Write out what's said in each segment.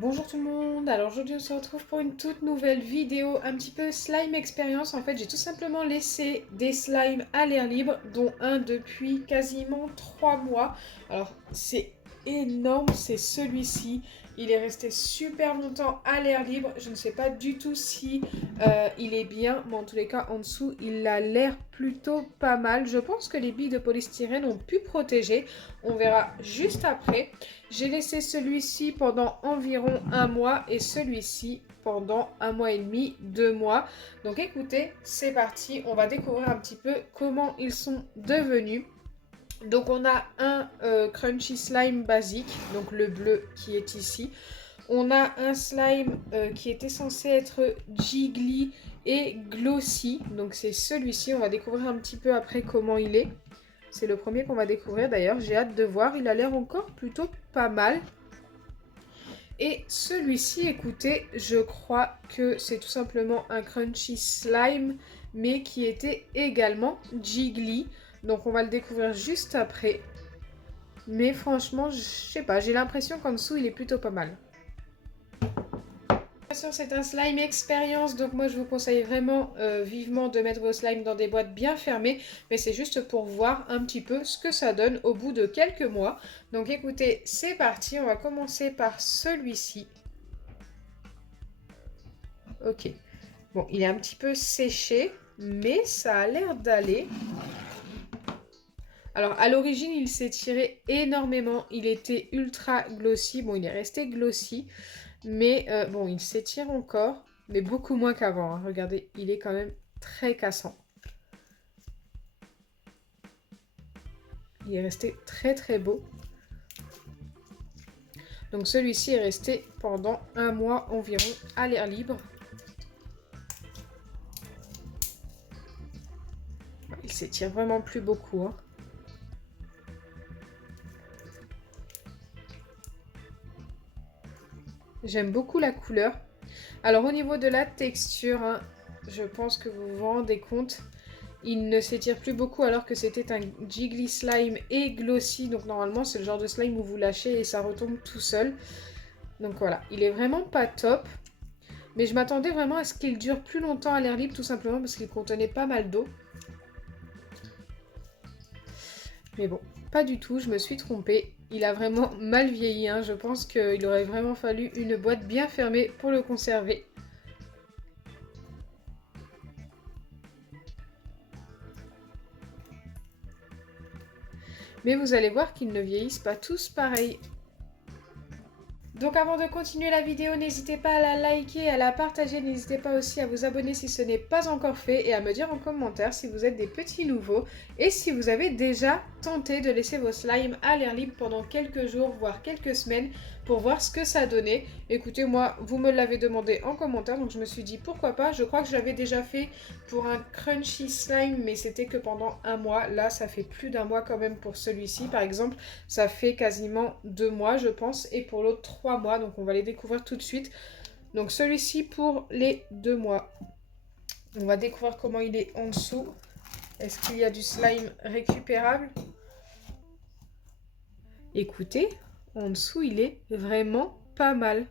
Bonjour tout le monde, alors aujourd'hui on se retrouve pour une toute nouvelle vidéo, un petit peu slime expérience. En fait j'ai tout simplement laissé des slimes à l'air libre, dont un depuis quasiment 3 mois. Alors c'est énorme, c'est celui-ci. Il est resté super longtemps à l'air libre, je ne sais pas du tout si il est bien, mais en tous les cas en dessous il a l'air plutôt pas mal. Je pense que les billes de polystyrène ont pu protéger, on verra juste après. J'ai laissé celui-ci pendant environ un mois et celui-ci pendant un mois et demi, 2 mois. Donc écoutez, c'est parti, on va découvrir un petit peu comment ils sont devenus. Donc on a un crunchy slime basique, donc le bleu qui est ici. On a un slime qui était censé être jiggly et glossy, donc c'est celui-ci. On va découvrir un petit peu après comment il est. C'est le premier qu'on va découvrir d'ailleurs, j'ai hâte de voir, il a l'air encore plutôt pas mal. Et celui-ci, écoutez, je crois que c'est tout simplement un crunchy slime, mais qui était également jiggly. Donc on va le découvrir juste après. Mais franchement, je sais pas, j'ai l'impression qu'en dessous, il est plutôt pas mal. Bien sûr, c'est un slime expérience, donc moi je vous conseille vraiment vivement de mettre vos slimes dans des boîtes bien fermées, mais c'est juste pour voir un petit peu ce que ça donne au bout de quelques mois. Donc écoutez, c'est parti, on va commencer par celui-ci. Ok, bon, il est un petit peu séché, mais ça a l'air d'aller. Alors à l'origine, il s'est tiré énormément, il était ultra glossy, bon il est resté glossy. Mais bon, il s'étire encore, mais beaucoup moins qu'avant, hein. Regardez, il est quand même très cassant. Il est resté très très beau. Donc celui-ci est resté pendant un mois environ à l'air libre. Il s'étire vraiment plus beaucoup, hein. J'aime beaucoup la couleur. Alors au niveau de la texture, hein, je pense que vous vous rendez compte, il ne s'étire plus beaucoup alors que c'était un jiggly slime et glossy. Donc normalement c'est le genre de slime où vous lâchez et ça retombe tout seul. Donc voilà, il est vraiment pas top. Mais je m'attendais vraiment à ce qu'il dure plus longtemps à l'air libre, tout simplement parce qu'il contenait pas mal d'eau. Mais bon, pas du tout, je me suis trompée. Il a vraiment mal vieilli, hein. Je pense qu'il aurait vraiment fallu une boîte bien fermée pour le conserver. Mais vous allez voir qu'ils ne vieillissent pas tous pareil. Donc avant de continuer la vidéo, n'hésitez pas à la liker, à la partager, n'hésitez pas aussi à vous abonner si ce n'est pas encore fait et à me dire en commentaire si vous êtes des petits nouveaux et si vous avez déjà tenté de laisser vos slimes à l'air libre pendant quelques jours, voire quelques semaines pour voir ce que ça donnait. Écoutez, moi, vous me l'avez demandé en commentaire, donc je me suis dit pourquoi pas. Je crois que je l'avais déjà fait pour un crunchy slime, mais c'était que pendant un mois. Là, ça fait plus d'un mois quand même pour celui-ci, par exemple. Ça fait quasiment 2 mois, je pense, et pour l'autre 3 mois. Donc on va les découvrir tout de suite. Donc celui-ci pour les 2 mois. On va découvrir comment il est en dessous. Est-ce qu'il y a du slime récupérable? Écoutez, en dessous, il est vraiment pas mal.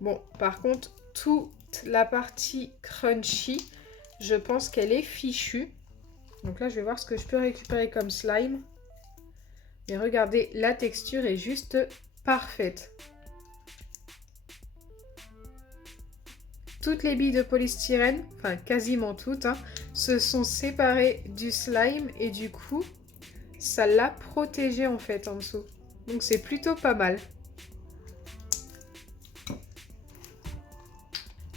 Bon, par contre, toute la partie crunchy, je pense qu'elle est fichue. Donc là, je vais voir ce que je peux récupérer comme slime. Mais regardez, la texture est juste parfaite. Toutes les billes de polystyrène, enfin quasiment toutes, hein, se sont séparées du slime et du coup, ça l'a protégé en fait en dessous. Donc c'est plutôt pas mal.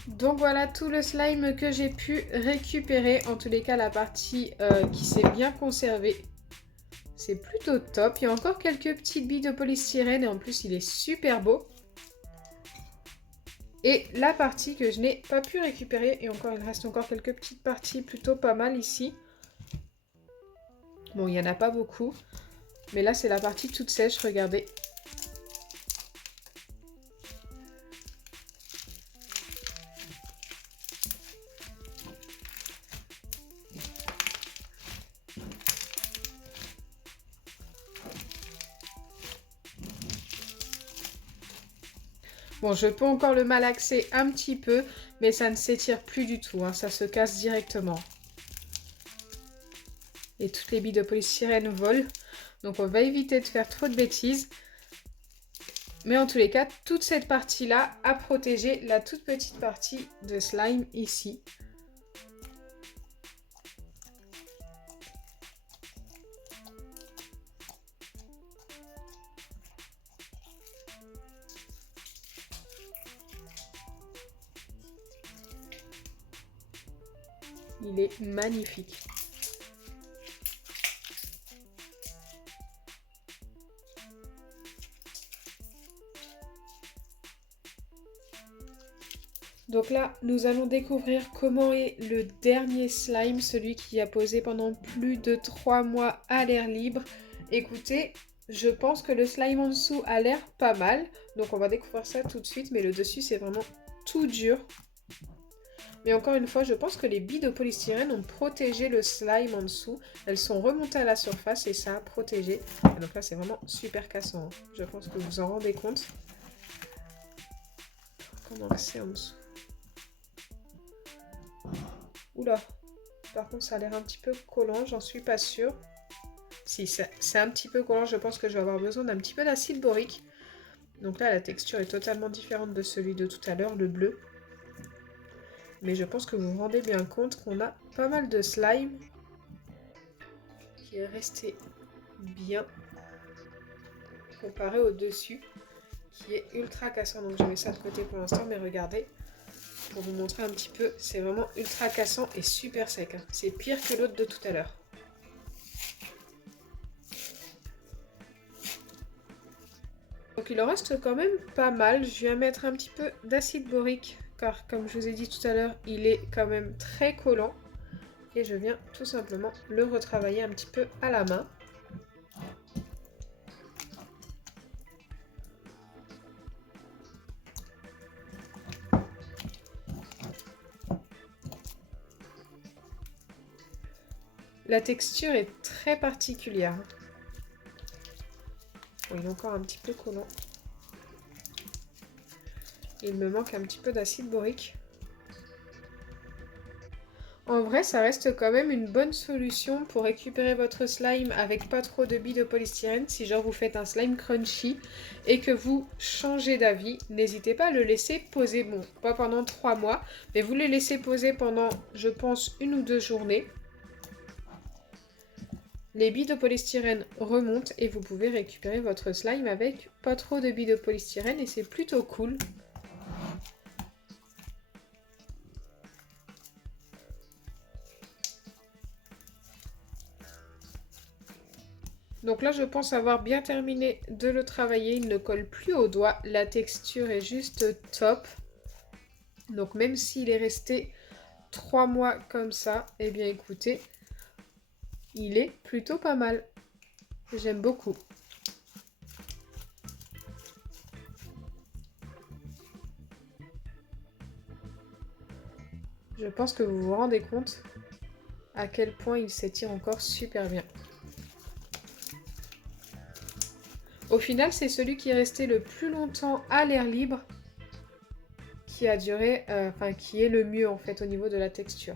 Donc voilà tout le slime que j'ai pu récupérer. En tous les cas, la partie qui s'est bien conservée. C'est plutôt top. Il y a encore quelques petites billes de polystyrène et en plus, il est super beau. Et la partie que je n'ai pas pu récupérer, et encore, il reste encore quelques petites parties plutôt pas mal ici. Bon, il n'y en a pas beaucoup. Mais là, c'est la partie toute sèche, regardez. Bon, je peux encore le malaxer un petit peu, mais ça ne s'étire plus du tout, hein, ça se casse directement. Et toutes les billes de polystyrène volent, donc on va éviter de faire trop de bêtises. Mais en tous les cas, toute cette partie-là a protégé la toute petite partie de slime ici. Il est magnifique. Donc là, nous allons découvrir comment est le dernier slime, celui qui a posé pendant plus de 3 mois à l'air libre. Écoutez, je pense que le slime en dessous a l'air pas mal. Donc on va découvrir ça tout de suite, mais le dessus c'est vraiment tout dur. Mais encore une fois, je pense que les billes de polystyrène ont protégé le slime en dessous. Elles sont remontées à la surface et ça a protégé. Et donc là, c'est vraiment super cassant. Je pense que vous vous en rendez compte. Comment c'est en dessous? Oula, par contre ça a l'air un petit peu collant, j'en suis pas sûre. Si, c'est un petit peu collant, je pense que je vais avoir besoin d'un petit peu d'acide borique. Donc là la texture est totalement différente de celui de tout à l'heure, le bleu. Mais je pense que vous vous rendez bien compte qu'on a pas mal de slime qui est resté bien comparé au dessus qui est ultra cassant. Donc je mets ça de côté pour l'instant, mais regardez. Pour vous montrer un petit peu, c'est vraiment ultra cassant et super sec. Hein. C'est pire que l'autre de tout à l'heure. Donc il en reste quand même pas mal. Je viens mettre un petit peu d'acide borique car comme je vous ai dit tout à l'heure, il est quand même très collant. Et je viens tout simplement le retravailler un petit peu à la main. La texture est très particulière. Bon, il est encore un petit peu collant. Il me manque un petit peu d'acide borique. En vrai, ça reste quand même une bonne solution pour récupérer votre slime avec pas trop de billes de polystyrène. Si genre vous faites un slime crunchy et que vous changez d'avis, n'hésitez pas à le laisser poser. Bon, pas pendant 3 mois, mais vous le laissez poser pendant, je pense, 1 ou 2 journées. Les billes de polystyrène remontent et vous pouvez récupérer votre slime avec pas trop de billes de polystyrène et c'est plutôt cool. Donc là, je pense avoir bien terminé de le travailler. Il ne colle plus au doigt. La texture est juste top. Donc même s'il est resté 3 mois comme ça, eh bien écoutez, il est plutôt pas mal. J'aime beaucoup. Je pense que vous vous rendez compte à quel point il s'étire encore super bien. Au final, c'est celui qui est resté le plus longtemps à l'air libre qui a duré, qui est le mieux en fait au niveau de la texture.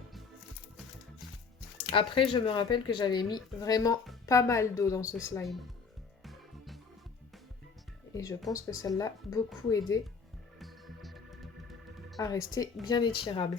Après, je me rappelle que j'avais mis vraiment pas mal d'eau dans ce slime. Et je pense que ça l'a beaucoup aidé à rester bien étirable.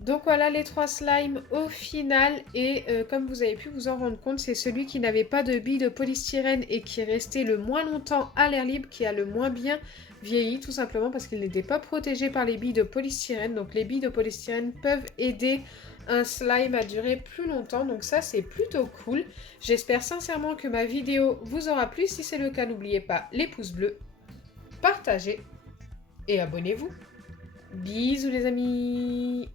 Donc voilà les 3 slimes au final et comme vous avez pu vous en rendre compte, c'est celui qui n'avait pas de billes de polystyrène et qui est resté le moins longtemps à l'air libre qui a le moins bien vieilli, tout simplement parce qu'il n'était pas protégé par les billes de polystyrène. Donc les billes de polystyrène peuvent aider un slime à durer plus longtemps, donc ça c'est plutôt cool. J'espère sincèrement que ma vidéo vous aura plu. Si c'est le cas, n'oubliez pas les pouces bleus, partagez et abonnez-vous. Bisous les amis!